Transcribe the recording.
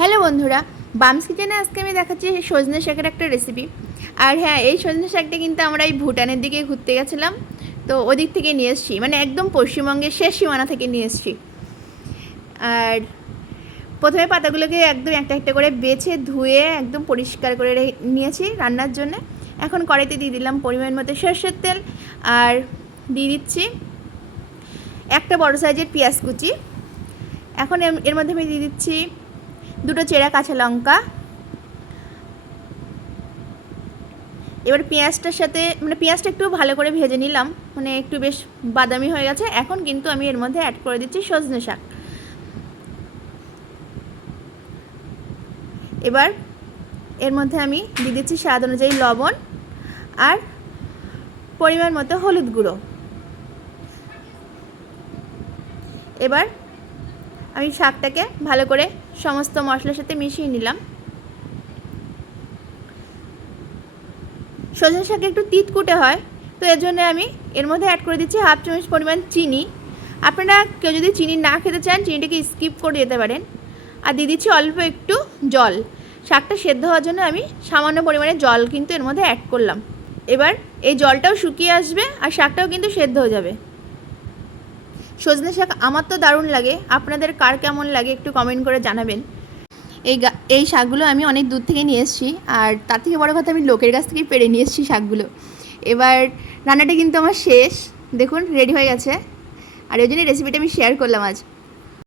Hello বন্ধুরা, balms কিচেনে আজকে আমি দেখাচ্ছি সজনে শাকের একটা রেসিপি। আর হ্যাঁ, এই সজনে শাকটা কিন্তু আমরা এই ভুটানের দিকে ঘুরতে গেছিলাম, তো ওদিক থেকে নিয়ে এসেছি, মানে একদম পশ্চিমবঙ্গের শেষ সীমানা থেকে নিয়ে এসেছি। আর প্রথমে পাতাগুলোকে একদম একটা একটা করে বেছে ধুয়ে একদম পরিষ্কার করে নিয়েছি রান্নার জন্য। এখন কড়াইতে দিয়ে দিলাম পরিমাণ মতো সরষের তেল, আর দিয়ে দিচ্ছি একটা বড় সাইজের পেঁয়াজ কুচি। এখন এর মধ্যে আমি দিয়ে দিচ্ছি দুটো চেরা কাঁচা লঙ্কা। এবার পেঁয়াজটার সাথে পেঁয়াজটা একটু ভালো করে ভেজে নিলাম, মানে একটু বেশ বাদামি হয়ে গেছে। এখন কিন্তু আমি এর মধ্যে অ্যাড করে দিচ্ছি সজনে শাক। এবার এর মধ্যে আমি দিয়ে দিচ্ছি স্বাদ অনুযায়ী লবণ আর পরিমাণ মতো হলুদ গুঁড়ো। এবার আমি শাকটাকে ভালো করে সমস্ত মশলার সাথে মিশিয়ে নিলাম। সজনে শাকে একটু তিতকুটে হয়, তো এর জন্য আমি এর মধ্যে অ্যাড করে দিচ্ছি হাফ চামচ পরিমাণ চিনি। আপনারা কেউ যদি চিনি না খেতে চান, চিনিটাকে স্কিপ করে যেতে পারেন। আর দিয়ে দিচ্ছি অল্প একটু জল। শাকটা সেদ্ধ হওয়ার জন্য আমি সামান্য পরিমাণে জল কিন্তু এর মধ্যে অ্যাড করলাম। এবার এই জলটাও শুকিয়ে আসবে আর শাকটাও কিন্তু সেদ্ধ হয়ে যাবে। সজনে শাক আমার তো দারুণ লাগে, আপনাদের কার কেমন লাগে একটু কমেন্ট করে জানাবেন। এই শাকগুলো আমি অনেক দূর থেকে নিয়ে এসেছি, আর তার থেকে বড় কথা আমি লোকের কাছ থেকেই পেরে নিয়ে এসেছি শাকগুলো। এবার রান্নাটা কিন্তু আমার শেষ, দেখুন রেডি হয়ে গেছে, আর ওই জন্য রেসিপিটা আমি শেয়ার করলাম আজ।